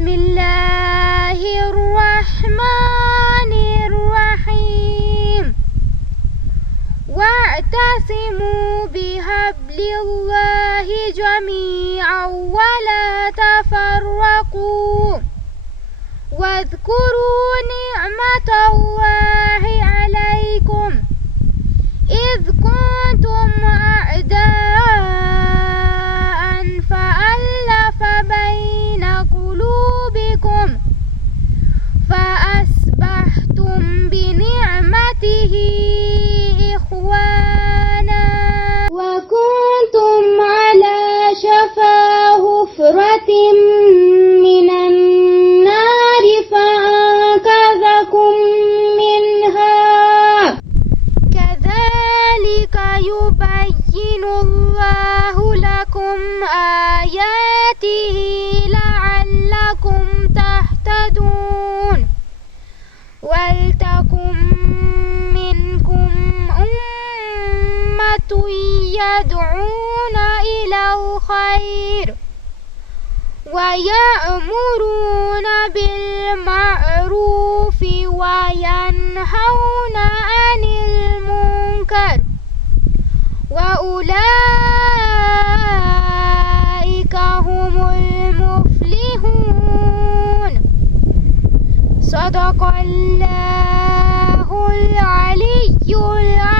بسم الله الرحمن الرحيم واعتصموا بحبل الله جميعا ولا تفرقوا واذكروا نعمة الله عليكم إذ كنتم أعداء فألف بين قلوبكم فأصبحتم بنعمته إخوانا وكنتم على شفا حفرة من النار فأنقذكم منها كذلك يبين الله لكم آياته لعلكم تهتدون ولتكن منكم أمة يدعون إلى الخير ويأمرون بالمعروف وينهون عن المنكر وأولئك هم المفلحون صدق الله العلي العظيم.